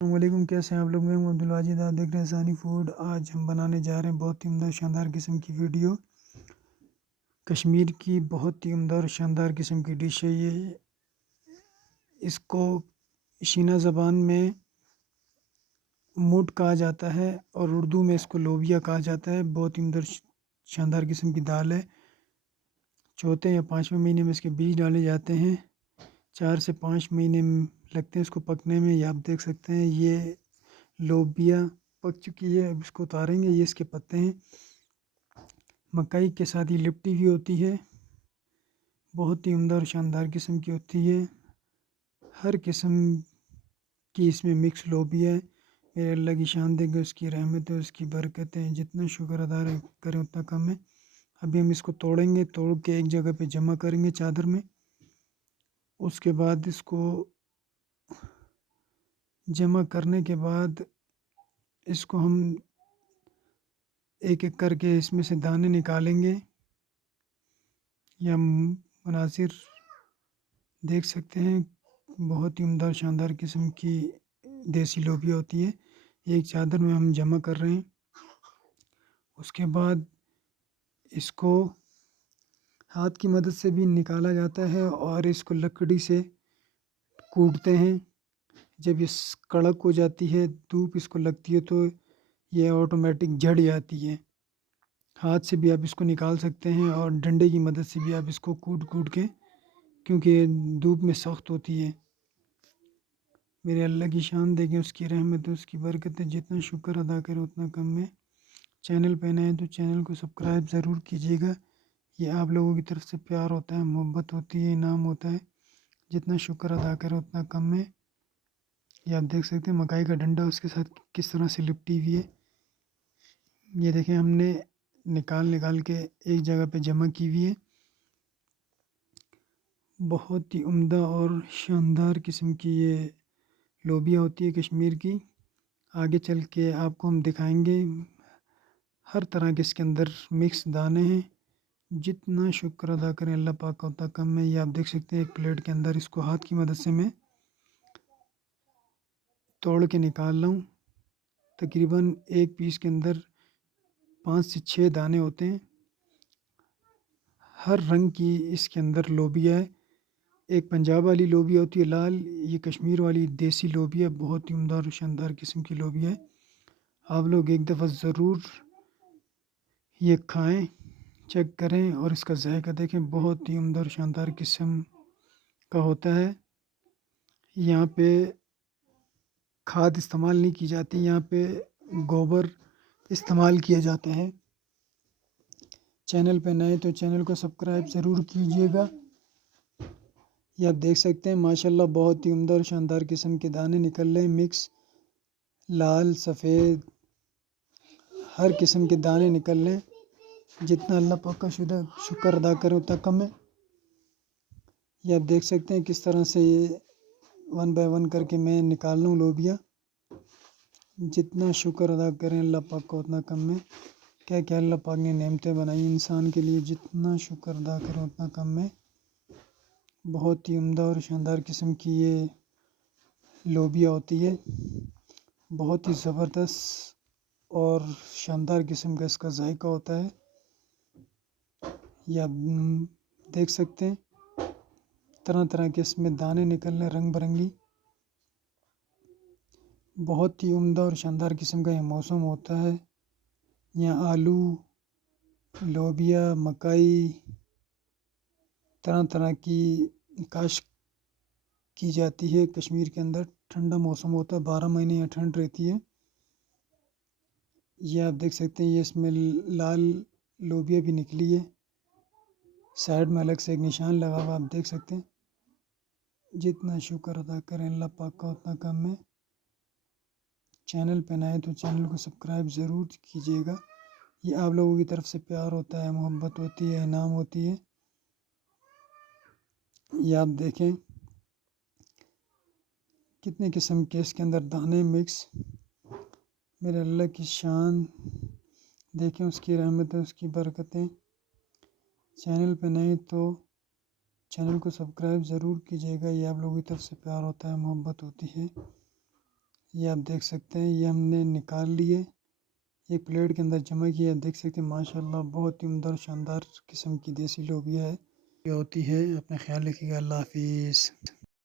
वालेकुम, कैसे हैं आप लोग। मैं हूं अब्दुल वाजिद, आप देख रहे हैं सानी फूड। आज हम बनाने जा रहे हैं बहुत ही उम्दा शानदार किस्म की वीडियो। कश्मीर की बहुत ही उम्दा और शानदार किस्म की डिश है ये। इसको शीना ज़बान में मूट कहा जाता है और उर्दू में इसको लोबिया कहा जाता है। बहुत ही उम्दा शानदार किस्म की दाल है। चौथे या पाँचवें महीने में इसके बीज डाले जाते हैं। 4 से 5 महीने लगते हैं इसको पकने में। ये आप देख सकते हैं, ये लोबिया पक चुकी है। अब इसको उतारेंगे। ये इसके पत्ते हैं। मकई के साथ ये लिपटी हुई होती है। बहुत ही उम्दा और शानदार किस्म की होती है। हर किस्म की इसमें मिक्स लोबिया है। मेरे अल्लाह की शान देंगे, उसकी रहमत है, उसकी बरकत है। जितना शुक्र अदा करें उतना कम है। अभी हम इसको तोड़ेंगे, तोड़ के एक जगह पे जमा करेंगे चादर में। उसके बाद इसको जमा करने के बाद इसको हम एक एक करके इसमें से दाने निकालेंगे। या मनासिर देख सकते हैं, बहुत ही उम्दा और शानदार किस्म की देसी लोबिया होती है। एक चादर में हम जमा कर रहे हैं। उसके बाद इसको हाथ की मदद से भी निकाला जाता है और इसको लकड़ी से कूटते हैं। जब ये कड़क हो जाती है, धूप इसको लगती है, तो ये ऑटोमेटिक झड़ जाती है। हाथ से भी आप इसको निकाल सकते हैं और डंडे की मदद से भी आप इसको कूट कूट के, क्योंकि ये धूप में सख्त होती है। मेरे अल्लाह की शान देखें, उसकी रहमत है, उसकी बरकत है। जितना शुक्र अदा करें उतना कम है। चैनल पे नए हैं तो चैनल को सब्सक्राइब ज़रूर कीजिएगा। ये आप लोगों की तरफ से प्यार होता है, मोहब्बत होती है, इनाम होता है। जितना शुक्र अदा करें उतना कम है। ये आप देख सकते हैं, मकाई का डंडा उसके साथ किस तरह से लिपटी हुई है। ये देखें, हमने निकाल निकाल के एक जगह पे जमा की हुई है। बहुत ही उम्दा और शानदार किस्म की ये लोबिया होती है कश्मीर की। आगे चल के आपको हम दिखाएंगे। हर तरह के इसके अंदर मिक्स दाने हैं। जितना शुक्र अदा करें अल्लाह पाक का उतना कम है। ये आप देख सकते हैं, एक प्लेट के अंदर इसको हाथ की मदद से मैं तोड़ के निकाल रहा हूँ। तकरीबन एक पीस के अंदर 5 से 6 दाने होते हैं। हर रंग की इसके अंदर लोबिया है। एक पंजाब वाली लोबिया होती है लाल, ये कश्मीर वाली देसी लोबिया बहुत ही उम्दा और शानदार किस्म की लोबिया है। आप लोग एक दफ़ा ज़रूर ये खाएं, चेक करें और इसका जायका देखें। बहुत ही उम्दा और शानदार किस्म का होता है। यहाँ पे खाद इस्तेमाल नहीं की जाती, यहाँ पे गोबर इस्तेमाल किया जाता है। चैनल पे नए तो चैनल को सब्सक्राइब ज़रूर कीजिएगा। ये आप देख सकते हैं, माशाल्लाह बहुत ही उम्दा और शानदार किस्म के दाने निकल रहे हैं। मिक्स लाल सफ़ेद हर किस्म के दाने निकल रहे हैं। जितना अल्लाह पाक का शुक्र अदा करें उतना कम है। ये आप देख सकते हैं किस तरह से ये वन बाय वन करके मैं निकाल रहा हूँ लोबिया। जितना शुक्र अदा करें अल्लाह पाक का उतना कम है। क्या क्या अल्लाह पाक ने नेमतें बनाई इंसान के लिए, जितना शुक्र अदा करें उतना कम है। बहुत ही उम्दा और शानदार किस्म की ये लोबिया होती है। बहुत ही ज़बरदस्त और शानदार किस्म का इसका जायका होता है। ये आप देख सकते हैं, तरह तरह के इसमें दाने निकल रहे, रंग बिरंगी। बहुत ही उम्दा और शानदार किस्म का ये मौसम होता है। यहाँ आलू, लोबिया, मकई, तरह तरह की काश्त की जाती है कश्मीर के अंदर। ठंडा मौसम होता है, 12 महीने यहाँ ठंड रहती है। ये आप देख सकते हैं, ये इसमें लाल लोबिया भी निकली है। साइड में अलग से एक निशान लगा हुआ, आप देख सकते हैं। जितना शुक्र अदा करें अल्लाह पाक का उतना कम है। चैनल पे नए तो चैनल को सब्सक्राइब ज़रूर कीजिएगा। ये आप लोगों की तरफ से प्यार होता है, मोहब्बत होती है, इनाम होती है। ये आप देखें कितने किस्म के इसके अंदर दाने मिक्स। मेरे अल्लाह की शान देखें, उसकी रहमत है, उसकी बरकतें। चैनल पे नए तो चैनल को सब्सक्राइब ज़रूर कीजिएगा। ये आप लोगों की तरफ से प्यार होता है, मोहब्बत होती है। ये आप देख सकते हैं, ये हमने निकाल लिए, एक प्लेट के अंदर जमा किया। देख सकते हैं माशाल्लाह बहुत ही उम्दा और शानदार किस्म की देसी लोबिया है ये होती है। अपना ख्याल रखिएगा। अल्लाह हाफिज़।